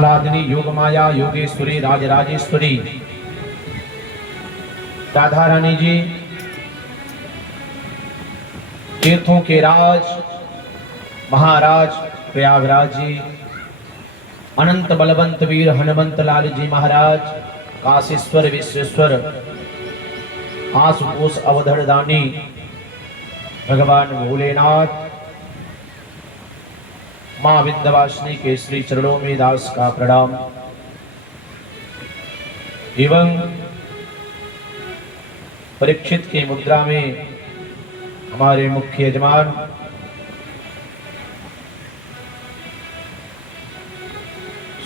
आह्लादिनी योगमाया योगेश्वरी राजराजेश्वरी राधा रानी जी, तीर्थों के राज महाराज प्रयागराज जी, अनंत बलवंत वीर हनुमंत लाल जी महाराज, काशीश्वर विश्वेश्वर आशुतोष अवधर दानी भगवान भोलेनाथ, मां विंध्यवासिनी के श्री चरणों में दास का प्रणाम एवं परीक्षित की मुद्रा में हमारे मुख्य यजमान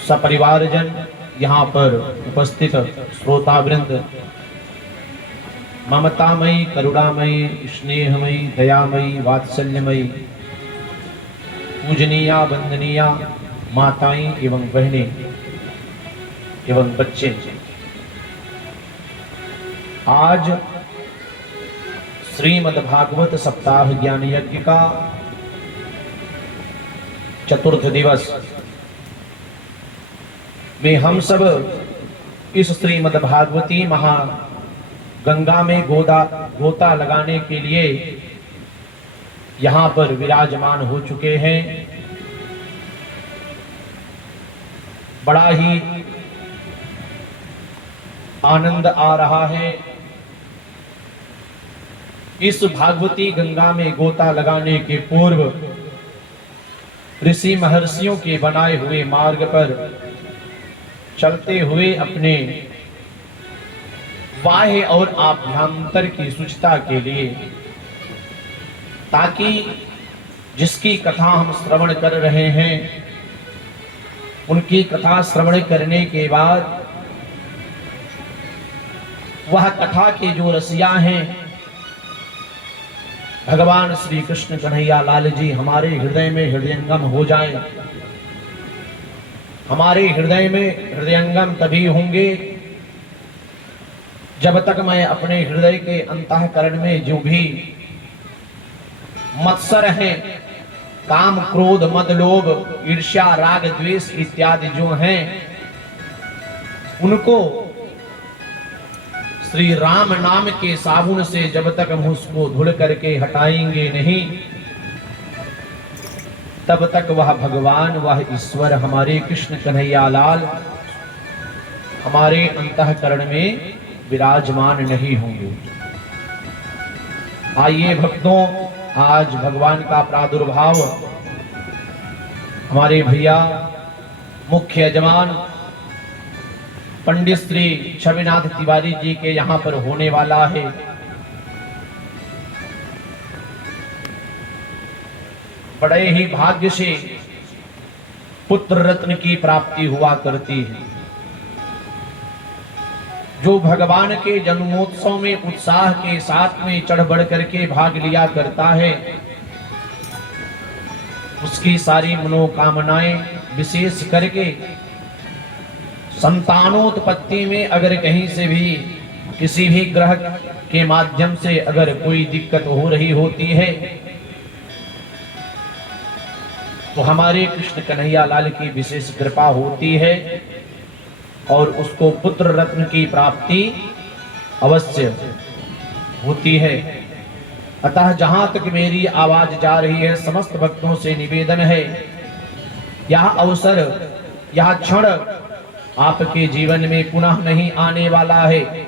सपरिवारजन, यहाँ पर उपस्थित श्रोतावृंद, ममतामयी करुणामयी स्नेहमयी दयामयी वात्सल्यमयी पूजनीया वंदनीया माताएं एवं बहनें एवं बच्चे, आज श्रीमद् भागवत सप्ताह ज्ञान यज्ञ का चतुर्थ दिवस में हम सब इस श्रीमद् भागवती महागंगा में गोता लगाने के लिए यहाँ पर विराजमान हो चुके हैं। बड़ा ही आनंद आ रहा है। इस भागवती गंगा में गोता लगाने के पूर्व ऋषि महर्षियों के बनाए हुए मार्ग पर चलते हुए अपने बाह्य और आभ्यंतर की शुचिता के लिए, ताकि जिसकी कथा हम श्रवण कर रहे हैं उनकी कथा श्रवण करने के बाद वह कथा के जो रसिया हैं भगवान श्री कृष्ण कन्हैया लाल जी हमारे हृदय में हृदयंगम हो जाएं। हमारे हृदय में हृदयंगम तभी होंगे जब तक मैं अपने हृदय के अंतःकरण में जो भी मत्सर हैं, काम क्रोध मद लोभ ईर्ष्या राग द्वेष इत्यादि जो हैं, उनको श्री राम नाम के साबुन से जब तक हम उसको धुल करके हटाएंगे नहीं, तब तक वह भगवान, वह ईश्वर, हमारे कृष्ण कन्हैया लाल हमारे अंतःकरण में विराजमान नहीं होंगे। आइए भक्तों, आज भगवान का प्रादुर्भाव हमारे भैया मुख्य यजमान पंडित श्री छविनाथ तिवारी जी के यहाँ पर होने वाला है। बड़े ही भाग्य से पुत्र रत्न की प्राप्ति हुआ करती है। जो भगवान के जन्मोत्सव में उत्साह के साथ में चढ़ बढ़ करके भाग लिया करता है, उसकी सारी मनोकामनाएं, विशेष करके संतानोत्पत्ति में अगर कहीं से भी किसी भी ग्रह के माध्यम से अगर कोई दिक्कत हो रही होती है, तो हमारे कृष्ण कन्हैया लाल की विशेष कृपा होती है और उसको पुत्र रत्न की प्राप्ति अवश्य होती है। अतः जहां तक मेरी आवाज जा रही है, समस्त भक्तों से निवेदन है, यह अवसर, यह क्षण आपके जीवन में पुनः नहीं आने वाला है।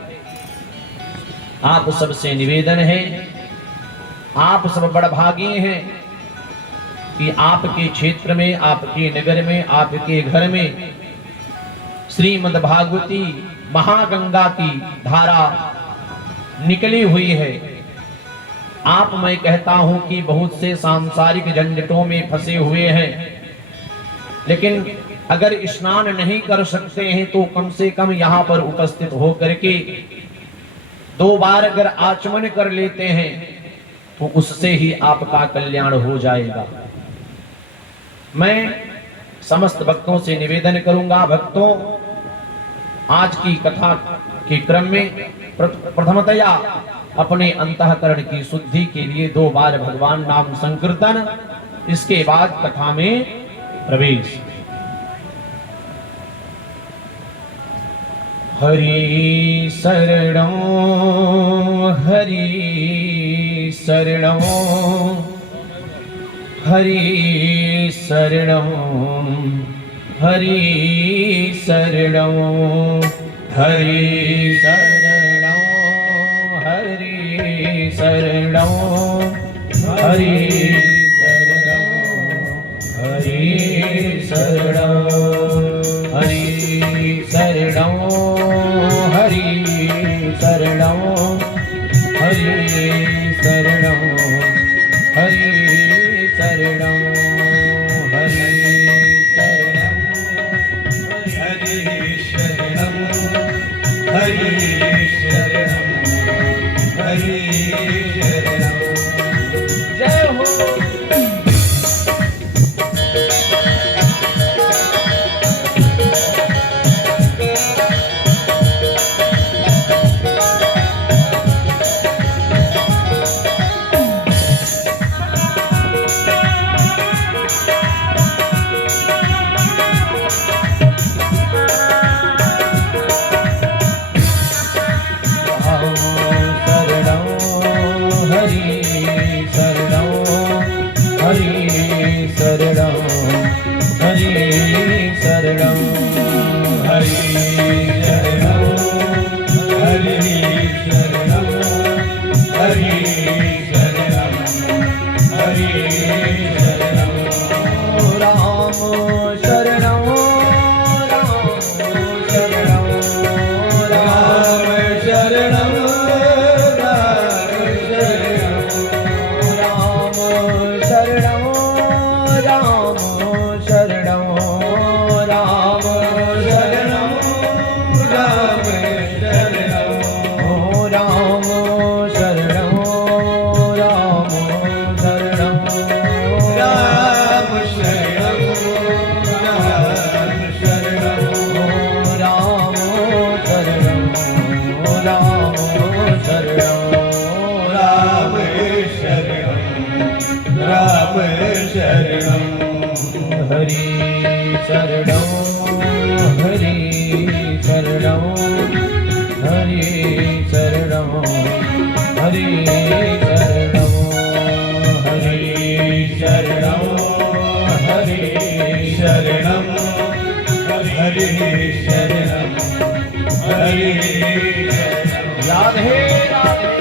आप सबसे निवेदन है, आप सब बड़भागी हैं कि आपके क्षेत्र में, आपके नगर में, आपके घर में श्रीमद् भागवती महागंगा की धारा निकली हुई है। आप, मैं कहता हूं कि बहुत से सांसारिक झंझटों में फंसे हुए हैं, लेकिन अगर स्नान नहीं कर सकते हैं तो कम से कम यहाँ पर उपस्थित हो करके 2 बार अगर आचमन कर लेते हैं तो उससे ही आपका कल्याण हो जाएगा। मैं समस्त भक्तों से निवेदन करूंगा, भक्तों, आज की कथा के क्रम में प्रथमतया अपने अंतःकरण की शुद्धि के लिए 2 बार भगवान नाम संकीर्तन, इसके बाद कथा में प्रवेश। हरि शरणं हरि शरणं हरि शरणं हरि शरणं हरि शरणं हरि शरणं हरि शरणं हरि शरणं हरि शरणं हरि शरणं हरि शरणं हरि शरणं हरि शरणं हरि शरणं जय हो। राधे राधे।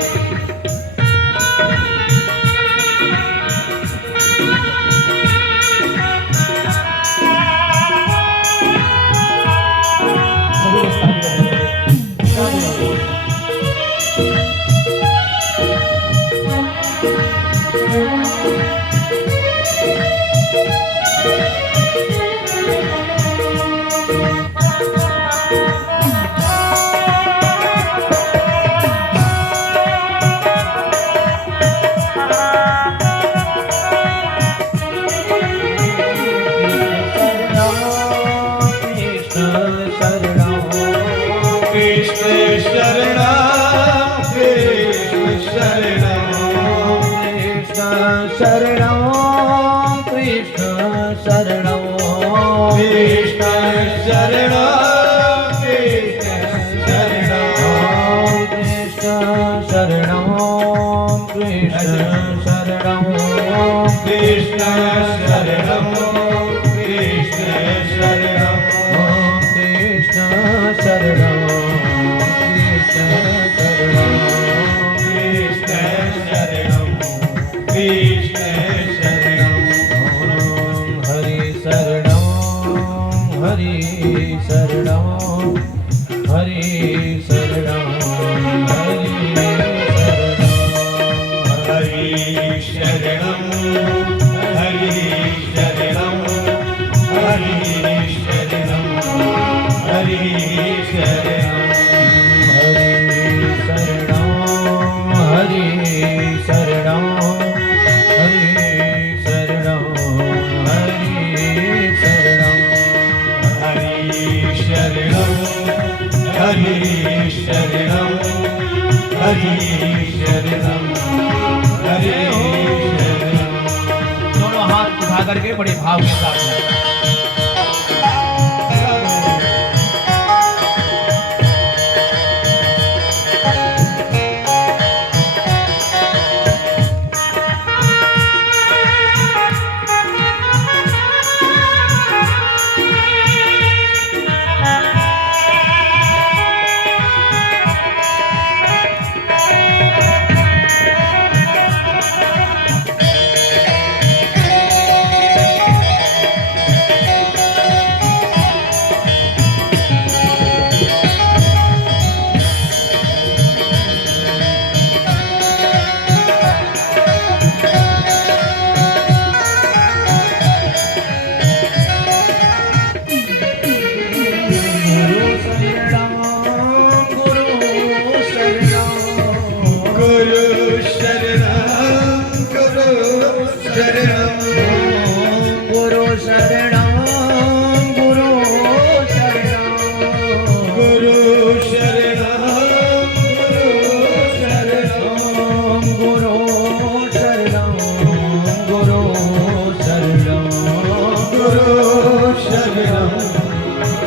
दोनों हाथ उठा करके बड़े भाव के साथ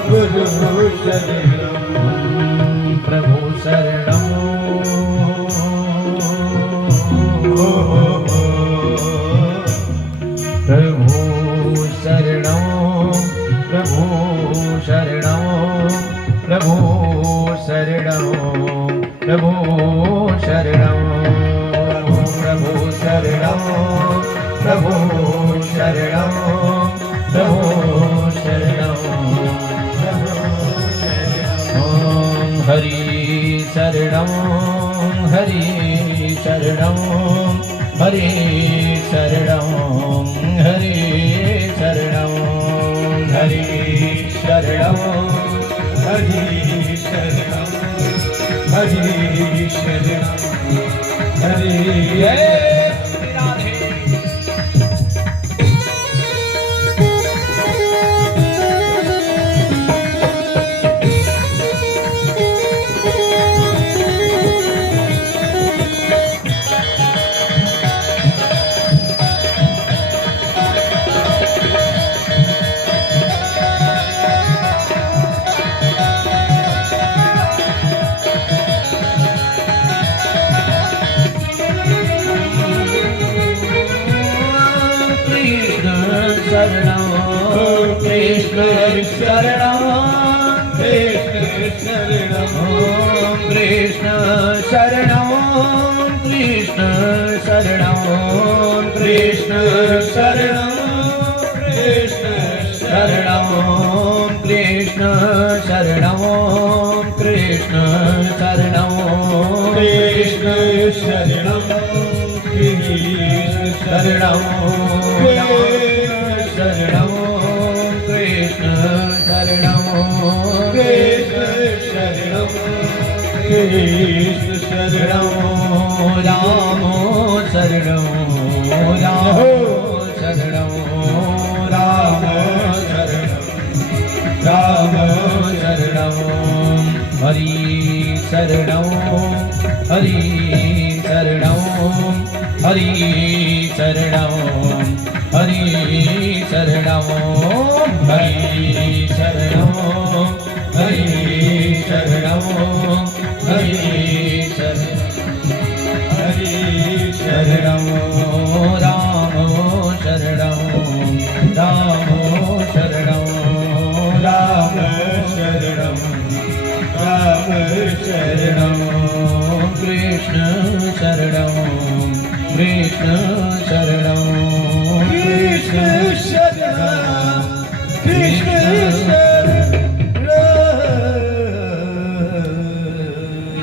गुरु शरणम प्रभु शरणम प्रभु शरणम प्रभु शरणम प्रभु शरणम प्रभु शरणम प्रभु शरणम प्रभु शरणम प्रभु शरणम ओम हरि शरणम हरि शरणम हरि शरणम हरि शरणम हरि शरणम हरि शरणम हरि शरणम हरि कृष्ण शरणम कृष्ण शरणम कृष्ण शरणम कृष्ण शरणम कृष्ण शरणम कृष्ण शरणम कृष्ण शरणम कृष्ण शरणम कृष्ण शरणम शरणम कृष्ण शरणम कृष्ण शरणम कृष्ण शरणम राम शरणम राम शरणम राम शरणम राम शरणम हरि शरणम हरि शरणम हरि शरणम हरि शरणम हरि शरणम हरि शरणम हरि शरणम राम शरणम राम शरणम राम शरणम राम शरणम कृष्ण शरणम कृष्ण शरणम कृष्ण शरणम कृष्ण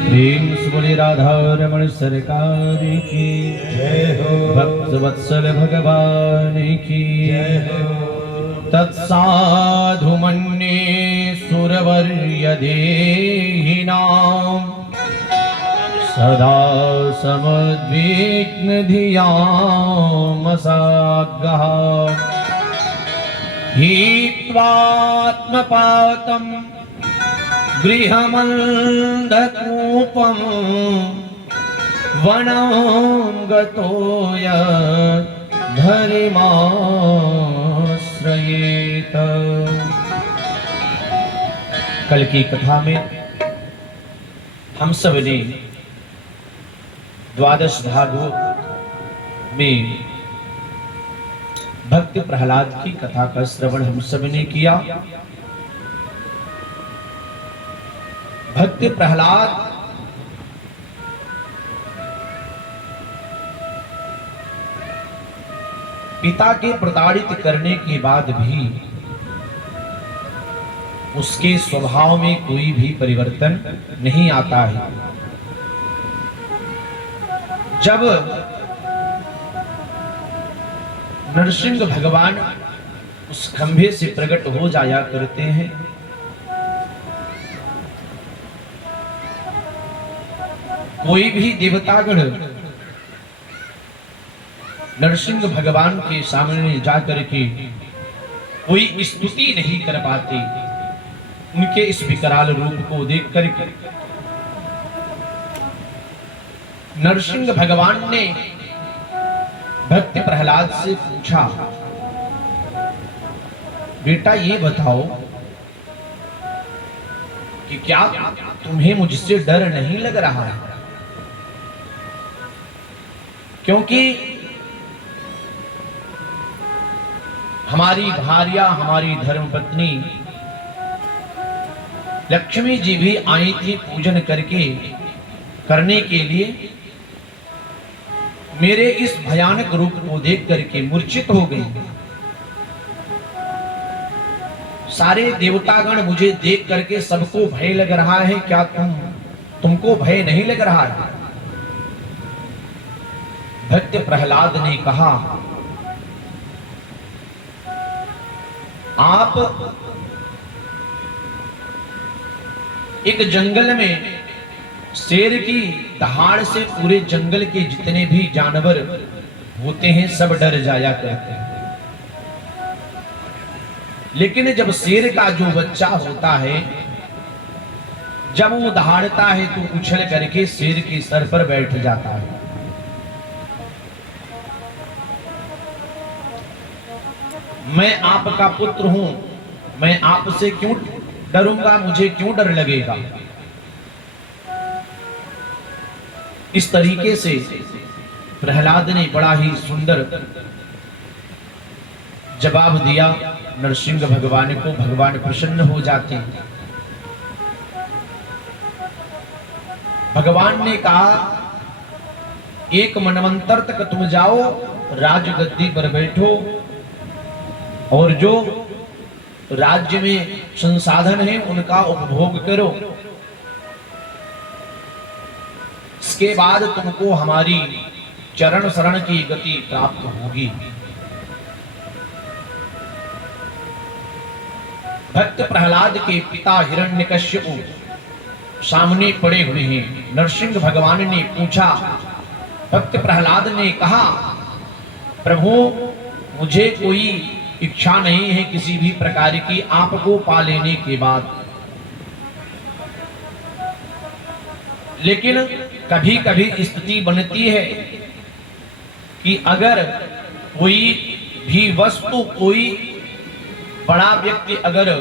प्रेम से बोले राधा रमण सरकार की जय हो भक्त वत्सल भगवान की जय हो तत्साधु मन्ये सुरवर्य देहिनां सदा समद्विग्न धियामसागः हीत्वात्मपातं गृहमन्धकूपं वनं गतो यद्धरिमाश्रयेत। कल की कथा में हम सब ने द्वादश भागवत में भक्त प्रहलाद की कथा का श्रवण हम सब ने किया। भक्त प्रहलाद पिता के प्रताड़ित करने के बाद भी उसके स्वभाव में कोई भी परिवर्तन नहीं आता है। जब नरसिंह भगवान उस खंभे से प्रकट हो जाया करते हैं, कोई भी देवतागण नरसिंह भगवान के सामने जाकर के कोई स्तुति नहीं कर पाते। उनके इस विकराल रूप को देख करके नरसिंह भगवान ने भक्त प्रहलाद से पूछा, बेटा ये बताओ कि क्या तुम्हें मुझसे डर नहीं लग रहा है? क्योंकि हमारी भार्या, हमारी धर्मपत्नी लक्ष्मी जी भी आई थी पूजन करने के लिए। मेरे इस भयानक रूप को देख करके मूर्छित हो गई। सारे देवतागण मुझे देख करके सबको भय लग रहा है, क्या तुमको भय नहीं लग रहा है? भक्त प्रहलाद ने कहा, आप एक जंगल में शेर की दहाड़ से पूरे जंगल के जितने भी जानवर होते हैं सब डर जाया करते हैं, लेकिन जब शेर का जो बच्चा होता है, जब वो दहाड़ता है तो उछल करके शेर के सर पर बैठ जाता है। मैं आपका पुत्र हूं, मैं आपसे क्यों डरूंगा, मुझे क्यों डर लगेगा? इस तरीके से प्रहलाद ने बड़ा ही सुंदर जवाब दिया नरसिंह भगवान को। भगवान प्रसन्न हो जाते हैं। भगवान ने कहा, एक मनवंतर तक तुम जाओ, राजगद्दी पर बैठो और जो राज्य में संसाधन है उनका उपभोग करो। इसके बाद तुमको हमारी चरण शरण की गति प्राप्त होगी। भक्त प्रहलाद के पिता हिरण्यकश्यप सामने पड़े हुए हैं। नरसिंह भगवान ने पूछा, भक्त प्रहलाद ने कहा, प्रभु मुझे कोई इच्छा नहीं है किसी भी प्रकार की आपको पा लेने के बाद, लेकिन कभी कभी स्थिति बनती है कि अगर कोई भी वस्तु कोई बड़ा व्यक्ति अगर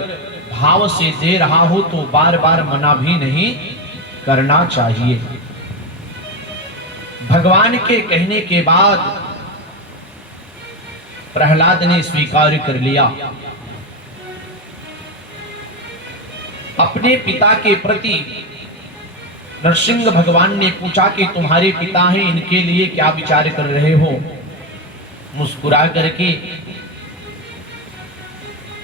भाव से दे रहा हो तो बार बार मना भी नहीं करना चाहिए। भगवान के कहने के बाद प्रहलाद ने स्वीकार कर लिया। अपने पिता के प्रति नरसिंह भगवान ने पूछा कि तुम्हारे पिता हैं, इनके लिए क्या विचार कर रहे हो? मुस्कुरा करके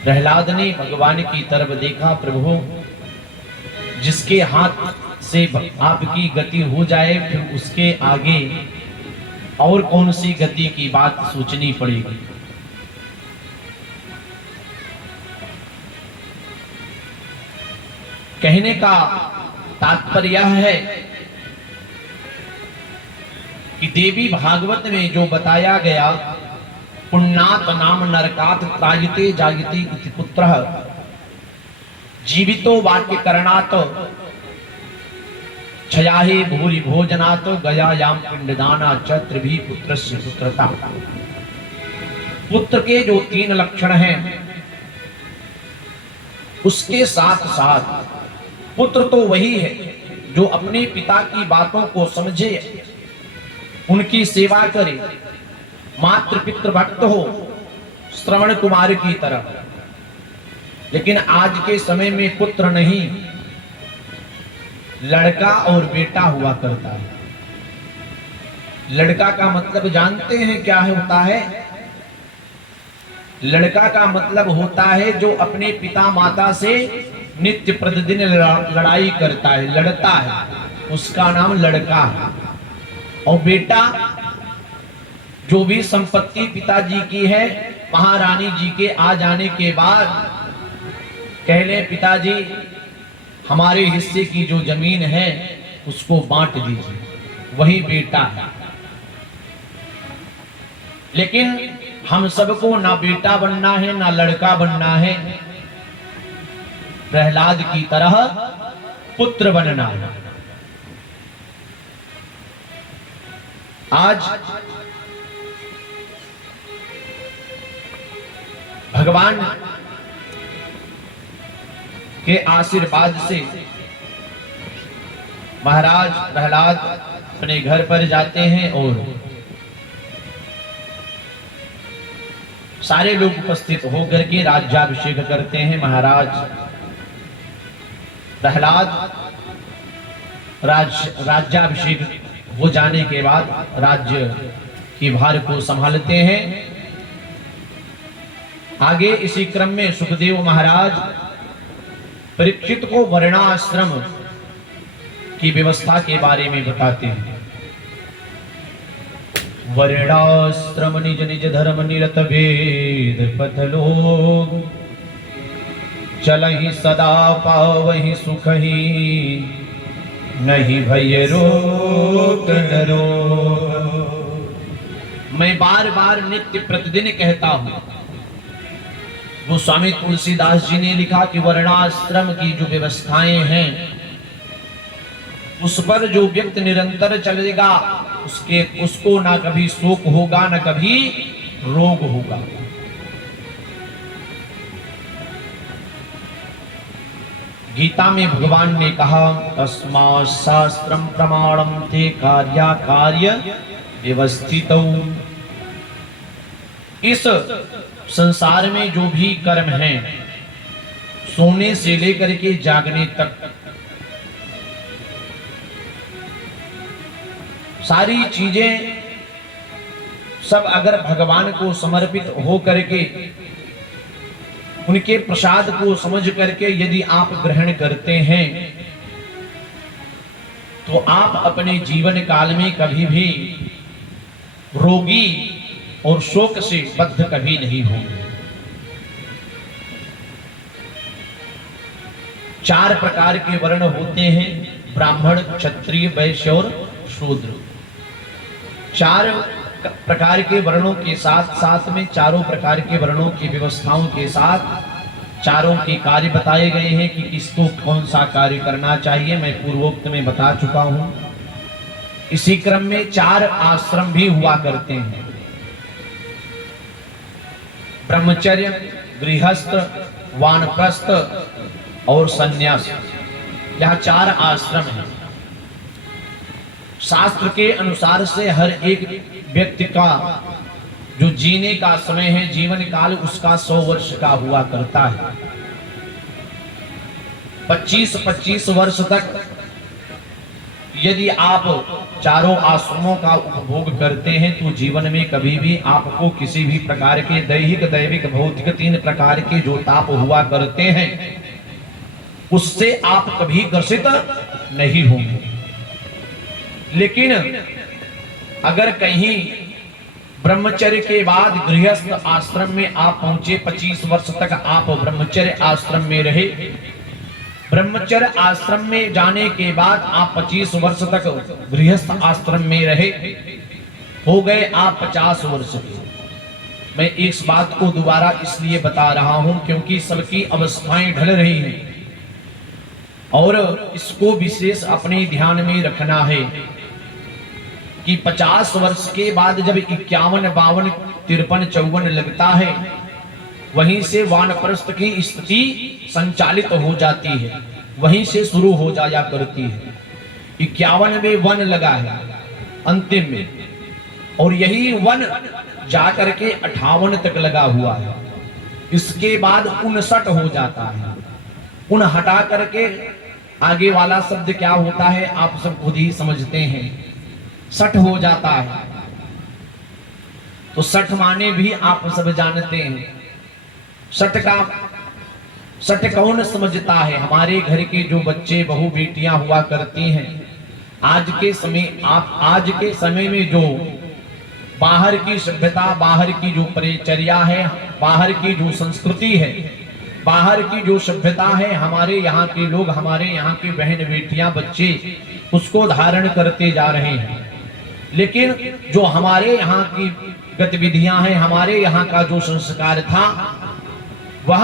प्रहलाद ने भगवान की तरफ देखा, प्रभु जिसके हाथ से आपकी गति हो जाए फिर उसके आगे और कौन सी गति की बात सोचनी पड़ेगी। कहने का तात्पर्य यह है कि देवी भागवत में जो बताया गया, पुण्यात नाम नरकात त्रायते जायते इति पुत्रः, जीवितो वाक्य करणात क्षयाहे भूरि भोजनात गयायाम पिंडदाना चत्र भी पुत्रस्य पुत्रता। पुत्र के जो 3 लक्षण हैं उसके साथ साथ पुत्र तो वही है जो अपने पिता की बातों को समझे, उनकी सेवा करे, मातृ पितृ भक्त हो, श्रवण कुमार की तरह। लेकिन आज के समय में पुत्र नहीं, लड़का और बेटा हुआ करता है। लड़का का मतलब जानते हैं क्या होता है? लड़का का मतलब होता है जो अपने पिता माता से नित्य प्रतिदिन लड़ाई करता है, लड़ता है, उसका नाम लड़का है। और बेटा जो भी संपत्ति पिताजी की है, महारानी जी के आ जाने के बाद कह ले पिताजी हमारे हिस्से की जो जमीन है उसको बांट दीजिए, वही बेटा है। लेकिन हम सबको ना बेटा बनना है ना लड़का बनना है, प्रहलाद की तरह पुत्र बनना है। आज भगवान के आशीर्वाद से महाराज प्रहलाद अपने घर पर जाते हैं और सारे लोग उपस्थित होकर के राज्याभिषेक करते हैं। महाराज प्रहलाद राज्याभिषेक हो जाने के बाद राज्य की भार को संभालते हैं। आगे इसी क्रम में सुखदेव महाराज परीक्षित को वर्णाश्रम की व्यवस्था के बारे में बताते हैं। वर्णाश्रम निज निज धर्म निरत वेद पथ लोग, चलहि सदा पावहि सुख ही, नहीं भय रोग न रोग। मैं बार बार नित्य प्रतिदिन कहता हूं, वो स्वामी तुलसीदास जी ने लिखा कि वर्णाश्रम की जो व्यवस्थाएं हैं उस पर जो व्यक्ति निरंतर चलेगा उसको ना कभी शोक होगा ना कभी रोग होगा। गीता में भगवान ने कहा तस्मात् शास्त्रम प्रमाणम ते कार्या कार्य व्यवस्थितौ। इस संसार में जो भी कर्म हैं, सोने से लेकर के जागने तक सारी चीजें सब अगर भगवान को समर्पित हो करके उनके प्रसाद को समझ करके यदि आप ग्रहण करते हैं तो आप अपने जीवन काल में कभी भी रोगी और शोक से बद्ध कभी नहीं होंगे। 4 प्रकार के वर्ण होते हैं, ब्राह्मण, क्षत्रिय, वैश्य और शूद्र। 4 प्रकार के वर्णों के साथ साथ में चारों प्रकार के वर्णों की व्यवस्थाओं के साथ चारों के कार्य बताए गए हैं कि किसको कौन सा कार्य करना चाहिए। मैं पूर्वोक्त में बता चुका हूं। इसी क्रम में 4 आश्रम भी हुआ करते हैं, ब्रह्मचर्य, गृहस्थ, वानप्रस्थ और सन्यास। यह 4 आश्रम हैं। शास्त्र के अनुसार से हर एक व्यक्ति का जो जीने का समय है, जीवन काल उसका 100 वर्ष का हुआ करता है। 25-25 वर्ष तक यदि आप चारों आश्रमों का उपभोग करते हैं तो जीवन में कभी भी आपको किसी भी प्रकार के दैहिक, दैविक, भौतिक 3 प्रकार के जो ताप हुआ करते हैं उससे आप कभी ग्रसित नहीं होंगे। लेकिन अगर कहीं ब्रह्मचर्य के बाद गृहस्थ आश्रम में आप पहुंचे, 25 वर्ष तक आप ब्रह्मचर्य आश्रम में रहे, ब्रह्मचर्य आश्रम में जाने के बाद आप 25 वर्ष तक गृहस्थ आश्रम में रहे, हो गए आप 50 वर्ष के। मैं इस बात को दोबारा इसलिए बता रहा हूं क्योंकि सबकी अवस्थाएं ढल रही हैं और इसको विशेष अपने ध्यान में रखना है कि 50 वर्ष के बाद जब 51, 52, 53, 54 लगता है वहीं से वानप्रस्थ की स्थिति संचालित हो जाती है, वहीं से शुरू हो जाया करती है। 51 में वन लगा है अंतिम में, और यही वन जाकर के 58 तक लगा हुआ है। इसके बाद 59 हो जाता है। उन हटा करके आगे वाला शब्द क्या होता है आप सब खुद ही समझते हैं, 60 हो जाता है। तो 60 माने भी आप सब जानते हैं। 60 कौन समझता है? हमारे घर के जो बच्चे बहू बेटियां हुआ करती हैं, आज के समय में जो बाहर की सभ्यता, बाहर की जो परिचर्या है, बाहर की जो संस्कृति है, बाहर की जो सभ्यता है, हमारे यहाँ के लोग, हमारे यहाँ की बहन बेटियां, बच्चे उसको धारण करते जा रहे हैं। लेकिन जो हमारे यहाँ की गतिविधियां हैं, हमारे यहाँ का जो संस्कार था वह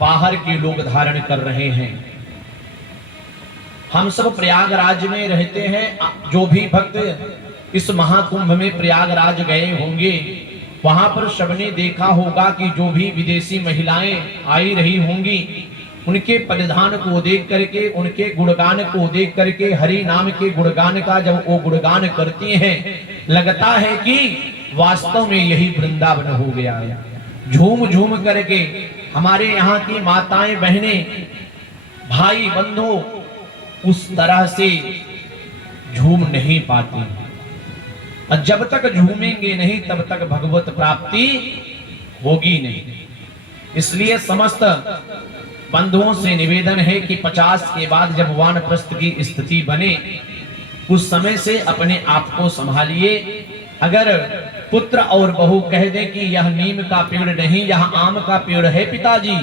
बाहर के लोग धारण कर रहे हैं। हम सब प्रयागराज में रहते हैं। जो भी भक्त इस महाकुंभ में प्रयागराज गए होंगे वहां पर सबने देखा होगा कि जो भी विदेशी महिलाएं आई रही होंगी उनके परिधान को देख करके, उनके गुणगान को देख करके, हरि नाम के गुणगान का जब वो गुणगान करती हैं, लगता है कि वास्तव में यही वृंदावन हो गया है। झूम झूम करके हमारे यहाँ की माताएं बहनें भाई बंधु उस तरह से झूम नहीं पाती, और जब तक झूमेंगे नहीं तब तक भगवत प्राप्ति होगी नहीं। इसलिए समस्त बंधुओं से निवेदन है कि 50 के बाद जब वानप्रस्थ की स्थिति बने उस समय से अपने आप को संभालिए। अगर पुत्र और बहू कह दे कि यह नीम का पेड़ नहीं, यह आम का पेड़ है पिताजी,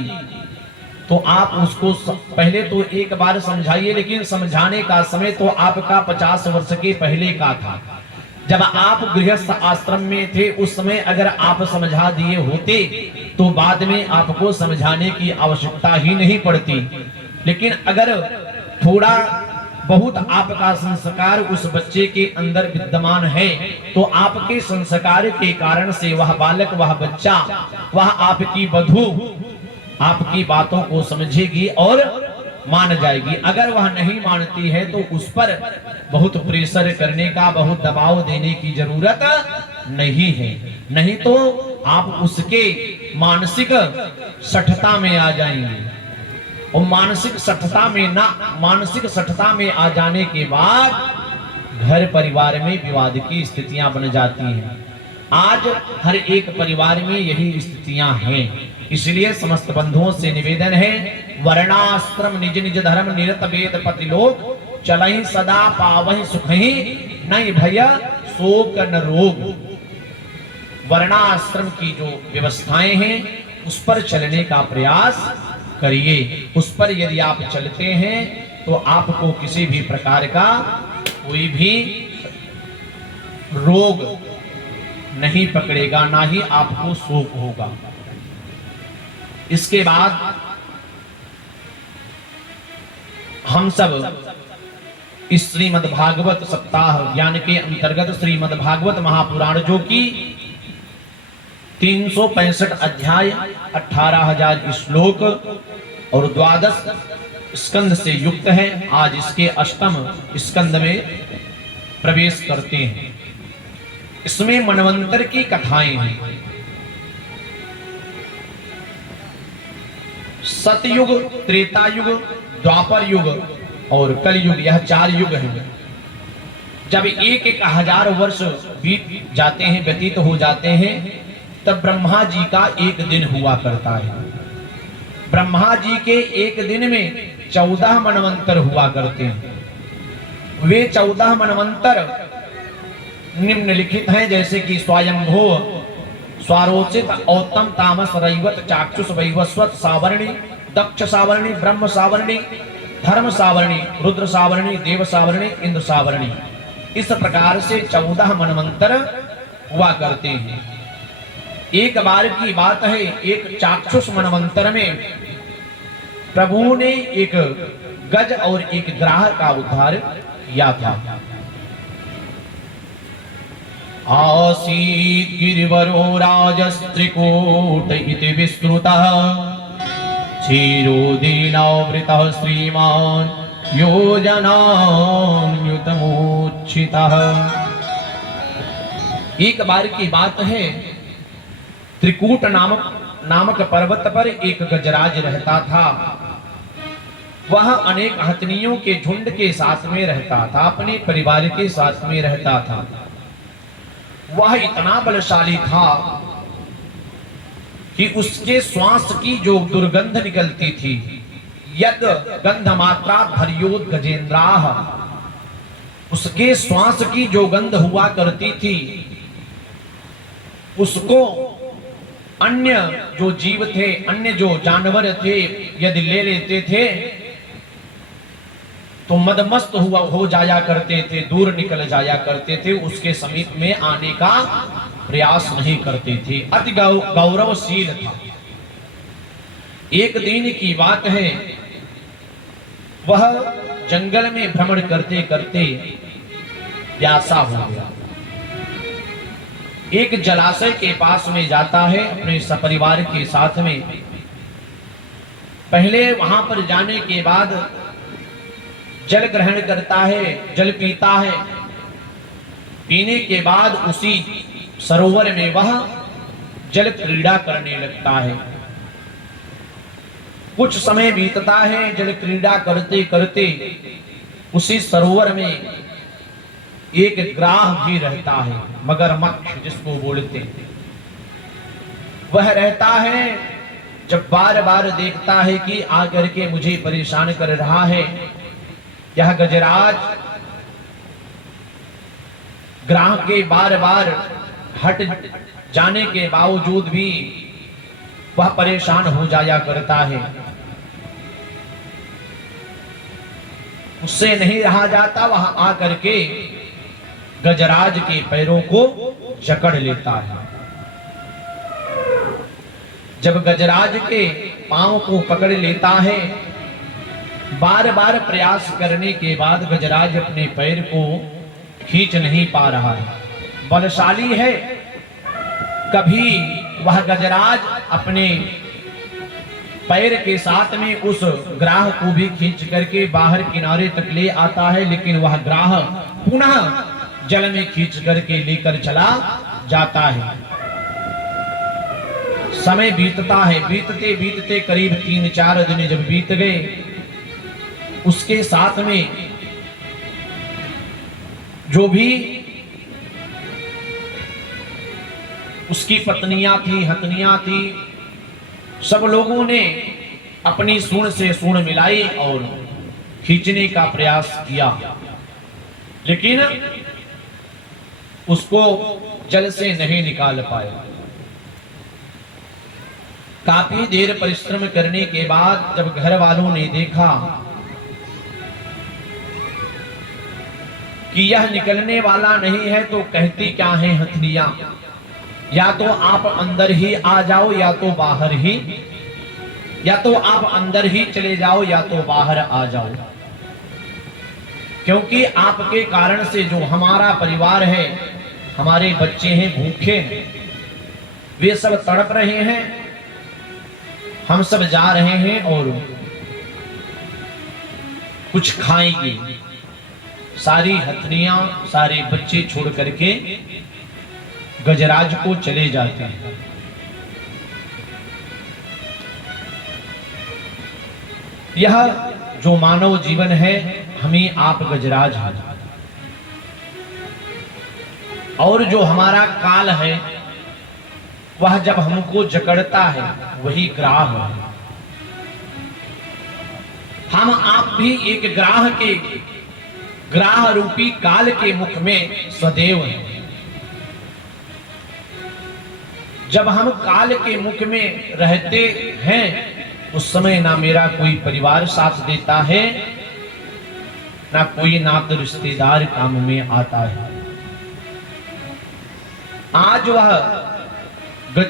तो आप उसको पहले तो एक बार समझाइए, लेकिन समझाने का समय तो आपका 50 वर्ष के पहले का था। जब आप गृहस्थ आश्रम में थे उस समय अगर आप समझा दिए होते तो बाद में आपको समझाने की आवश्यकता ही नहीं पड़ती। लेकिन अगर थोड़ा बहुत आपका संस्कार उस बच्चे के अंदर विद्यमान है तो आपके संस्कार के कारण से वह बालक, वह बच्चा, वह आपकी वधू आपकी बातों को समझेगी और मान जाएगी। अगर वह नहीं मानती है तो उस पर बहुत प्रेशर करने का, बहुत दबाव देने की जरूरत नहीं है। नहीं तो आप उसके मानसिक सठता में आ जाएंगे, और मानसिक सठता में आ जाने के बाद घर परिवार में विवाद की स्थितियां बन जाती हैं। आज हर एक परिवार में यही स्थितियां हैं। इसलिए समस्त बंधुओं से निवेदन है, वर्णाश्रम निज निज धर्म निरत वेद पति लोक, चलहि सदा पावहि सुखहि, नहीं भय शोक न रोग। वर्णाश्रम की जो व्यवस्थाएं हैं उस पर चलने का प्रयास करिए। उस पर यदि आप चलते हैं तो आपको किसी भी प्रकार का कोई भी रोग नहीं पकड़ेगा, ना ही आपको शोक होगा। इसके बाद हम सब इस श्रीमद् भागवत सप्ताह ज्ञान के अंतर्गत श्रीमद् भागवत महापुराण जो कि 365 अध्याय 18,000 श्लोक और 12 स्कंद से युक्त है, आज इसके अष्टम स्कंद में प्रवेश करते हैं। इसमें मनवंतर की कथाएं हैं। सतयुग, त्रेता युग, द्वापर युग और कलयुग, यह 4 युग हैं। जब एक 1000 वर्ष बीत जाते हैं, व्यतीत हो जाते हैं, तब ब्रह्मा जी का एक दिन हुआ करता है। ब्रह्मा जी के एक दिन में 14 मनवंतर हुआ करते हैं। वे 14 मनवंतर निम्नलिखित हैं, जैसे कि स्वयंभू, स्वारोचित, औत्तम, तामस, रैवत, चाक्षुष, वैवस्वत, सावर्णी, दक्ष सावर्णी, ब्रह्म सावर्णी, धर्म सावर्णी, रुद्र सावर्णी, देव सावर्णी, इंद्र सावर्णी। इस प्रकार से 14 मनवंतर हुआ करते हैं। एक बार की बात है, एक चाक्षुष मनवंतर में प्रभु ने एक गज और एक ग्राह का उद्धार किया था। आसीत् गिरिवरो राजस्त्रिकूट इति विस्तृतः, क्षीरोदीनावृतः श्रीमान् योजनान्युतमोच्छितः। एक बार की बात है, त्रिकूट नामक पर्वत पर एक गजराज रहता था। वह अनेक हथनियों के झुंड के साथ में रहता था, अपने परिवार के साथ में रहता था। वह इतना बलशाली था कि उसके श्वास की जो दुर्गंध निकलती थी, यद गंध मात्रा धर्योद गजेंद्राः, उसके श्वास की जो गंध हुआ करती थी उसको अन्य जो जीव थे, अन्य जो जानवर थे, यदि ले लेते थे तो मदमस्त हो जाया करते थे, दूर निकल जाया करते थे, उसके समीप में आने का प्रयास नहीं करते थे। अति गौरवशील था। एक दिन की बात है, वह जंगल में भ्रमण करते करते प्यासा हो गया। एक जलाशय के पास में जाता है अपने सपरिवार के साथ में। पहले वहां पर जाने के बाद जल ग्रहण करता है, जल पीता है। पीने के बाद उसी सरोवर में वह जल क्रीड़ा करने लगता है। कुछ समय बीतता है, जल क्रीड़ा करते करते उसी सरोवर में एक ग्राह भी रहता है, मगरमच्छ जिसको बोलते हैं। वह रहता है, जब बार बार देखता है कि आकर के मुझे परेशान कर रहा है, यह गजराज ग्राह के बार बार हट जाने के बावजूद भी वह परेशान हो जाया करता है। उससे नहीं रहा जाता, वह आकर के गजराज के पैरों को जकड़ लेता है। जब गजराज के पांव को पकड़ लेता है, बार बार प्रयास करने के बाद गजराज अपने पैर को खींच नहीं पा रहा है। बलशाली है, कभी वह गजराज अपने पैर के साथ में उस ग्राह को भी खींच करके बाहर किनारे तक ले आता है, लेकिन वह ग्राह पुनः जल में खींच करके लेकर चला जाता है। समय बीतता है, बीतते बीतते करीब 3-4 दिन जब बीत गए, उसके साथ में जो भी उसकी पत्नियां थी, हथनियां थी, सब लोगों ने अपनी सूंड से सूंड मिलाई और खींचने का प्रयास किया, लेकिन उसको जल से नहीं निकाल पाए। काफी देर परिश्रम करने के बाद जब घर वालों ने देखा कि यह निकलने वाला नहीं है, तो कहती क्या है हथनियां, या तो आप अंदर ही आ जाओ, या तो बाहर ही, या तो आप अंदर ही चले जाओ, या तो बाहर आ जाओ, क्योंकि आपके कारण से जो हमारा परिवार है, हमारे बच्चे हैं, भूखे हैं, वे सब तड़प रहे हैं, हम सब जा रहे हैं और कुछ खाएंगे। सारी हथनियां, सारे बच्चे छोड़ करके गजराज को चले जाते हैं। यह जो मानव जीवन है, हमें आप गजराज हैं, और जो हमारा काल है वह जब हमको जकड़ता है वही ग्राह है। हम आप भी एक ग्राह रूपी काल के मुख में सदैव हैं। जब हम काल के मुख में रहते हैं, उस समय ना मेरा कोई परिवार साथ देता है, ना कोई नात रिश्तेदार काम में आता है। आज वह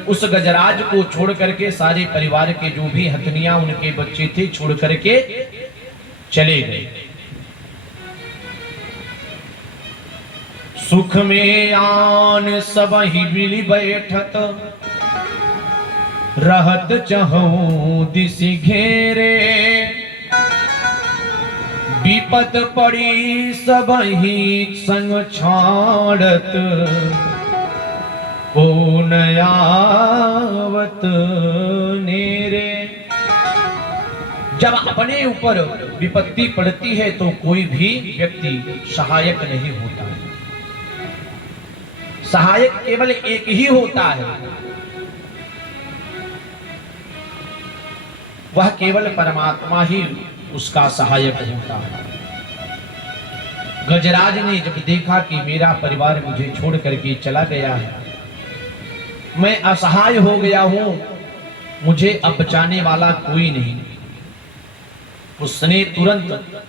उस गजराज को छोड़ करके सारे परिवार के जो भी हथनियां, उनके बच्चे थे, छोड़ करके चले गए। सुख में आन सब ही मिली बैठत, रहत चहु दिशि घेरे, विपत पड़ी सब ही संग छाड़त, ओ नयावत नेरे। जब अपने ऊपर विपत्ति पड़ती है तो कोई भी व्यक्ति सहायक नहीं होता है। सहायक केवल एक ही होता है, वह केवल परमात्मा ही उसका सहायक होता है। गजराज ने जब देखा कि मेरा परिवार मुझे छोड़ करके चला गया है, मैं असहाय हो गया हूं, मुझे अब बचाने वाला कोई नहीं, उसने तुरंत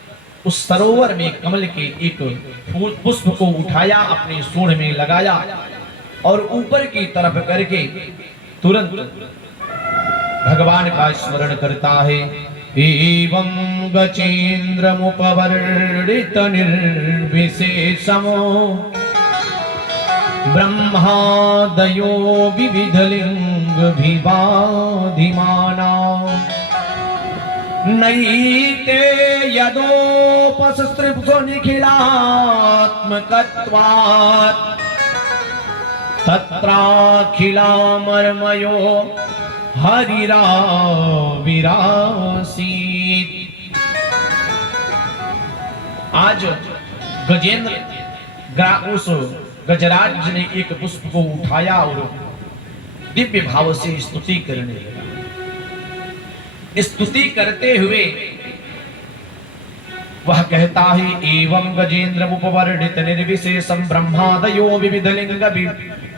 उस सरोवर में कमल के एक फूल पुष्प को उठाया, अपनी सूंड में लगाया और ऊपर की तरफ करके तुरंत भगवान का स्मरण करता है। एवं गचेन्द्र मुपवर्णित निर्विशेषमो ब्रह्मादयो विविध लिंग विवाधिमाना नैते यदोपसृप्सो निखिलात्मकत्वात् तत्राखिलामर्मयो हरिराविरासीत्। आज गजेंद्र उस गजराज ने एक पुष्प को उठाया और दिव्य भाव से स्तुति करने लगा। स्तुति करते हुए वह कहता है, एवं गजेंद्र उपवर्णित निर्विशेषम ब्रह्मादयो विविध लिंग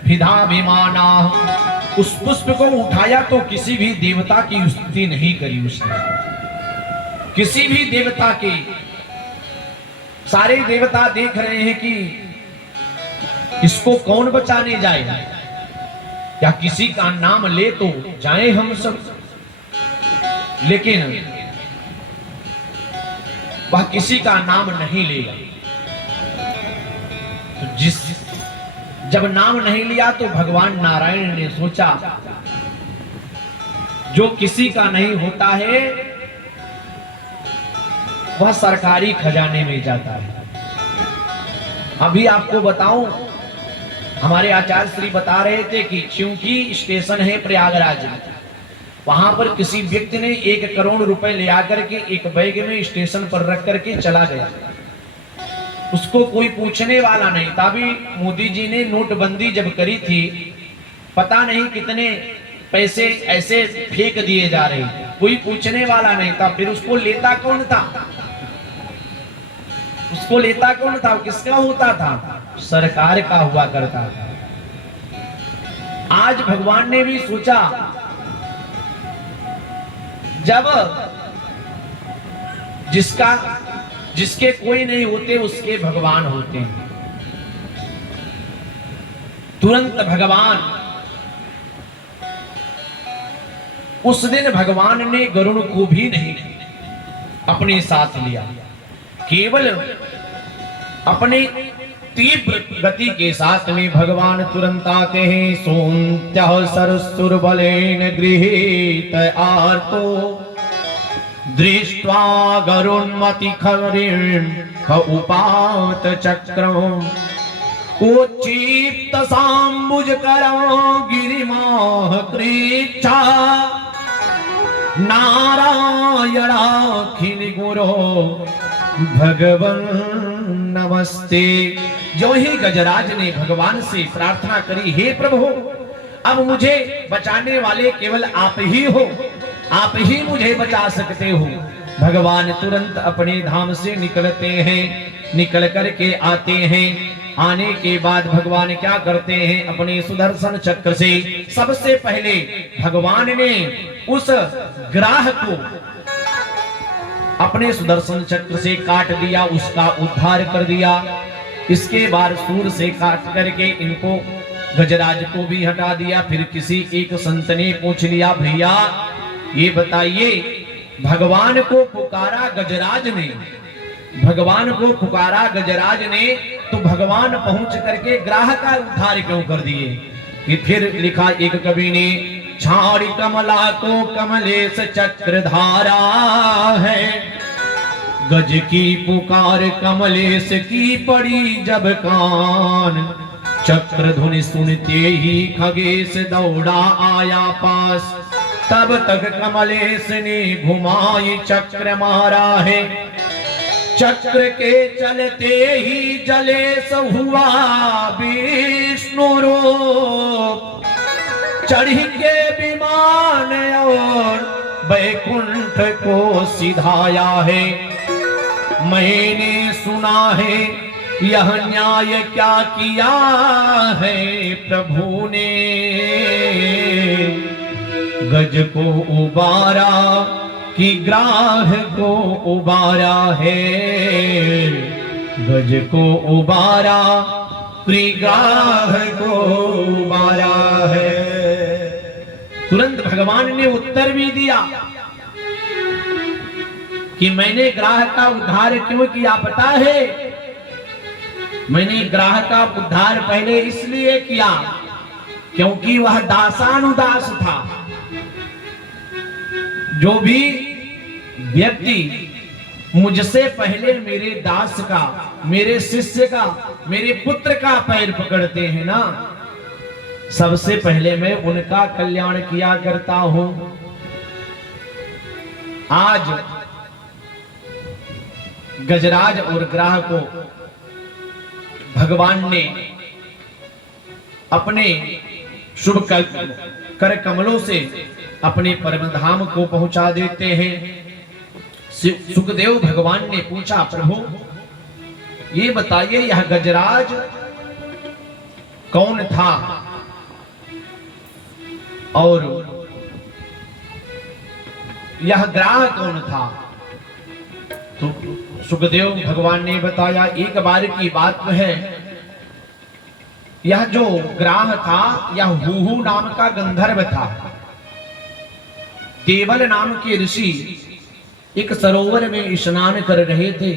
विधाभिमाना। उस पुष्प को उठाया तो किसी भी देवता की स्तुति नहीं करी उसने, किसी भी देवता के। सारे देवता देख रहे हैं कि इसको कौन बचाने जाए, या किसी का नाम ले तो जाए हम सब, लेकिन वह किसी का नाम नहीं लेगा। तो जब नाम नहीं लिया तो भगवान नारायण ने सोचा, जो किसी का नहीं होता है वह सरकारी खजाने में जाता है। अभी आपको बताऊं, हमारे आचार्य श्री बता रहे थे कि क्योंकि स्टेशन है प्रयागराज में, वहां पर किसी व्यक्ति ने 1 करोड़ रुपए ले आकर के एक बैग में स्टेशन पर रख करके चला गया। उसको कोई पूछने वाला नहीं था। अभी मोदी जी ने नोटबंदी जब करी थी, पता नहीं कितने पैसे ऐसे फेंक दिए जा रहे, कोई पूछने वाला नहीं था। फिर उसको लेता कौन था? उसको लेता कौन था? किसका होता था? सरकार का हुआ करता था। आज भगवान ने भी सोचा, जब जिसके कोई नहीं होते उसके भगवान होते हैं। तुरंत भगवान, उस दिन भगवान ने गरुड़ को भी नहीं अपने साथ लिया, केवल अपने तीव्र गति के साथ में भगवान तुरंत आते हैं। सोन्त्य सरसुर बलेन गृहीत आर्तो दृष्ट्वा गरुन्मति खरिं ख उपात चक्रं उच्छिप्त साम्बुज करं गिरिमाह कृच्छा नारायणाखिल गुरो भगवन नमस्ते। जो ही गजराज ने भगवान से प्रार्थना करी, हे प्रभु अब मुझे बचाने वाले केवल आप ही हो, आप ही मुझे बचा सकते हो। भगवान तुरंत अपने धाम से निकलते हैं, निकल करके आते हैं। आने के बाद भगवान क्या करते हैं, अपने सुदर्शन चक्र से सबसे पहले भगवान ने उस ग्राह को अपने सुदर्शन चक्र से काट दिया, उसका उद्धार कर दिया। इसके बाद सूर से काट करके इनको गजराज को भी हटा दिया। फिर किसी एक संत ने पूछ लिया, भैया ये बताइए, भगवान को पुकारा गजराज ने, भगवान को पुकारा गजराज ने, तो भगवान पहुंच करके ग्राह का उद्धार क्यों कर दिए? फिर लिखा एक कवि ने, छाड़ी कमला को कमलेश चक्रधारा है, गज की पुकार कमलेश की पड़ी जब कान, चक्र ध्वनि सुनते ही खगेश दौड़ा आया पास, तब तक कमलेश ने घुमाई चक्र मारा है, चक्र के चलते ही जलेश हुआ विष्णु रूप, चढ़ी के विमान और बैकुंठ को सिधाया है। मैंने सुना है यह न्याय क्या किया है प्रभु ने, गज को उबारा कि ग्राह को उबारा है, गज को उबारा ग्राह को उबारा है। तुरंत भगवान ने उत्तर भी दिया कि मैंने ग्राह का उद्धार क्यों किया पता है? मैंने ग्राह का उद्धार पहले इसलिए किया क्योंकि वह दासानुदास था। जो भी व्यक्ति मुझसे पहले मेरे दास का, मेरे शिष्य का, मेरे पुत्र का पैर पकड़ते हैं ना, सबसे पहले मैं उनका कल्याण किया करता हूं। आज गजराज और ग्राह को भगवान ने अपने शुभ कर कमलों से अपने परम धाम को पहुंचा देते हैं। सुखदेव भगवान ने पूछा, प्रभु ये बताइए यह गजराज कौन था और यह ग्राह कौन था? तो सुखदेव भगवान ने बताया, एक बार की बात है, यह जो ग्राह था यह हुहु नाम का गंधर्व था। देवल नाम के ऋषि एक सरोवर में स्नान कर रहे थे।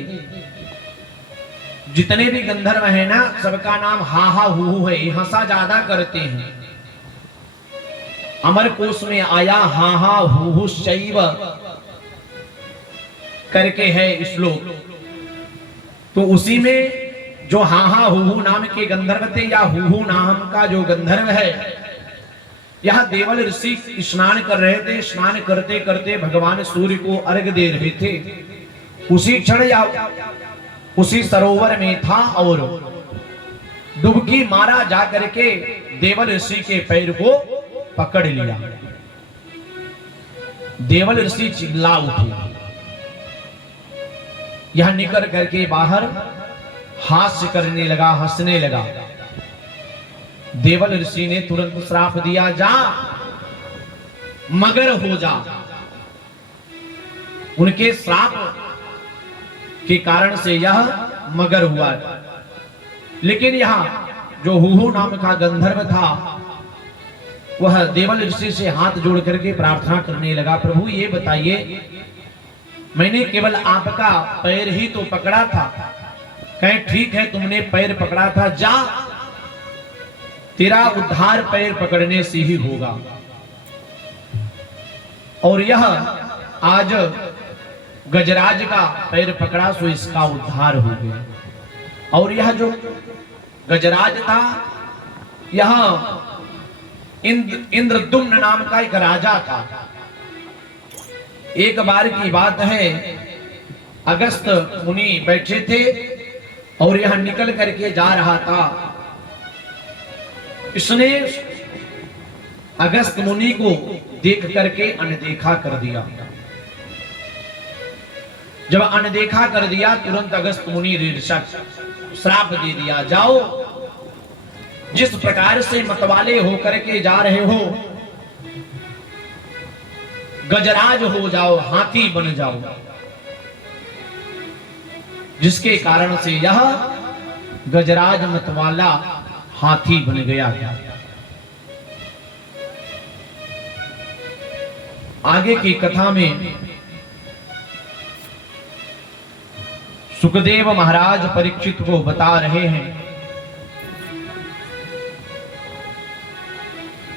जितने भी गंधर्व है ना, सबका नाम हा हा हुहु है, हंसा ज्यादा करते हैं। अमर कोश में आया हा हा हुहु शैव करके है श्लोक। तो उसी में जो हा हा हुहु नाम के गंधर्व थे, या हुहु नाम का जो गंधर्व है, यह देवल ऋषि स्नान कर रहे थे। स्नान करते करते भगवान सूर्य को अर्घ दे रहे थे। उसी क्षण या उसी सरोवर में था और डुबकी मारा जा करके देवल ऋषि के पैर को पकड़ लिया। देवल ऋषि चिल्ला उठे। यह निकल करके बाहर हास्य करने लगा, हंसने लगा। देवल ऋषि ने तुरंत श्राप दिया, जा मगर हो जा। उनके श्राप के कारण से यह मगर हुआ। लेकिन यह जो हुहु नाम का गंधर्व था, वह देवल ऋषि से हाथ जोड़ करके प्रार्थना करने लगा, प्रभु ये बताइए, मैंने केवल आपका पैर ही तो पकड़ा था। कहें ठीक है, तुमने पैर पकड़ा था, जा तेरा उद्धार पैर पकड़ने से ही होगा। और यह आज गजराज का पैर पकड़ा सो इसका उद्धार हो गया। और यह जो गजराज था, यह इंद्रदुम्न नाम का एक राजा था। एक बार की बात है, अगस्त मुनि बैठे थे और यह निकल करके जा रहा था। इसने अगस्त मुनि को देख करके अनदेखा कर दिया। जब अनदेखा कर दिया, तुरंत अगस्त मुनि श्राप दे दिया, जाओ जिस प्रकार से मतवाले होकर के जा रहे हो, गजराज हो जाओ, हाथी बन जाओ। जिसके कारण से यह गजराज मतवाला हाथी बन गया। आगे की कथा में सुखदेव महाराज परीक्षित को बता रहे हैं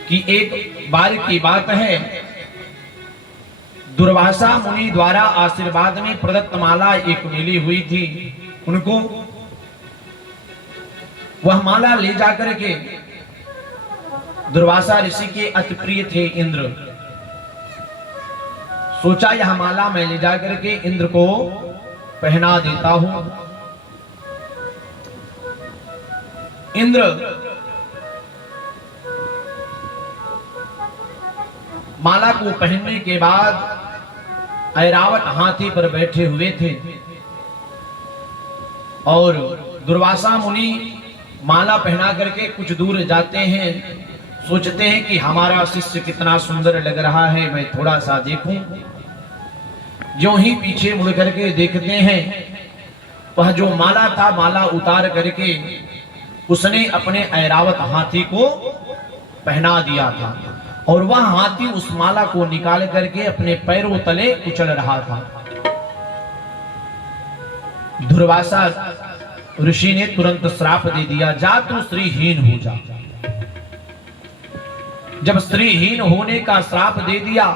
कि एक बार की बात है, दुर्वासा मुनि द्वारा आशीर्वाद में प्रदत्त माला एक मिली हुई थी उनको। वह माला ले जाकर के दुर्वासा ऋषि के अति प्रिय थे इंद्र। सोचा यह माला मैं ले जाकर के इंद्र को पहना देता हूं। इंद्र माला को पहनने के बाद ऐरावत हाथी पर बैठे हुए थे और दुर्वासा मुनि माला पहना करके कुछ दूर जाते हैं। सोचते हैं कि हमारा शिष्य कितना सुंदर लग रहा है, मैं थोड़ा सा देखूं। जो ही पीछे मुड़ करके देखते हैं, वह जो माला था, माला उतार करके उसने अपने ऐरावत हाथी को पहना दिया था और वह हाथी उस माला को निकाल करके अपने पैरों तले कुचल रहा था। दुर्वासा ऋषि ने तुरंत श्राप दे दिया, जा तू श्रीहीन हो जा। जब श्रीहीन होने का श्राप दे दिया,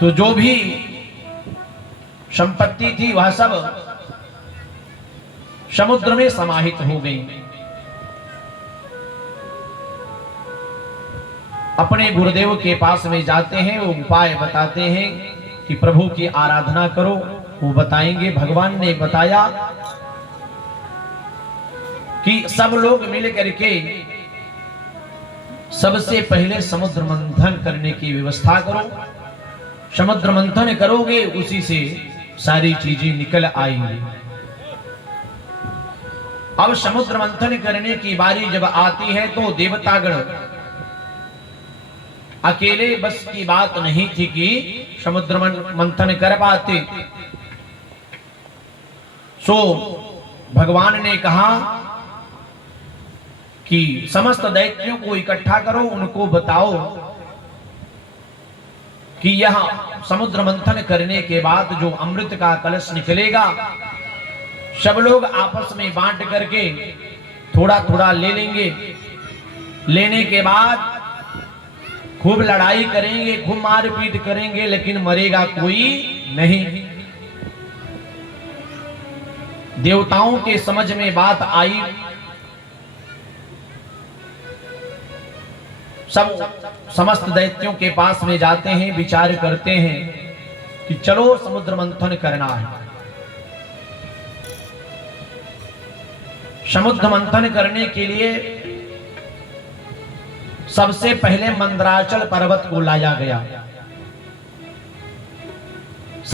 तो जो भी संपत्ति थी वह सब समुद्र में समाहित हो गई। अपने गुरुदेव के पास में जाते हैं, वो उपाय बताते हैं कि प्रभु की आराधना करो। वो बताएंगे, भगवान ने बताया कि सब लोग मिल करके सबसे पहले समुद्र मंथन करने की व्यवस्था करो। समुद्र मंथन करोगे, उसी से सारी चीजें निकल आएंगी। अब समुद्र मंथन करने की बारी जब आती है तो देवतागण अकेले बस की बात नहीं थी कि समुद्र मंथन कर पाते। सो भगवान ने कहा कि समस्त दैत्यों को इकट्ठा करो, उनको बताओ कि यह समुद्र मंथन करने के बाद जो अमृत का कलश निकलेगा, सब लोग आपस में बांट करके थोड़ा थोड़ा ले लेंगे। लेने के बाद खूब लड़ाई करेंगे, खूब मारपीट करेंगे, लेकिन मरेगा कोई नहीं। देवताओं के समझ में बात आई। सब समस्त दैत्यों के पास में जाते हैं, विचार करते हैं कि चलो समुद्र मंथन करना है। समुद्र मंथन करने के लिए सबसे पहले मंदराचल पर्वत को लाया गया।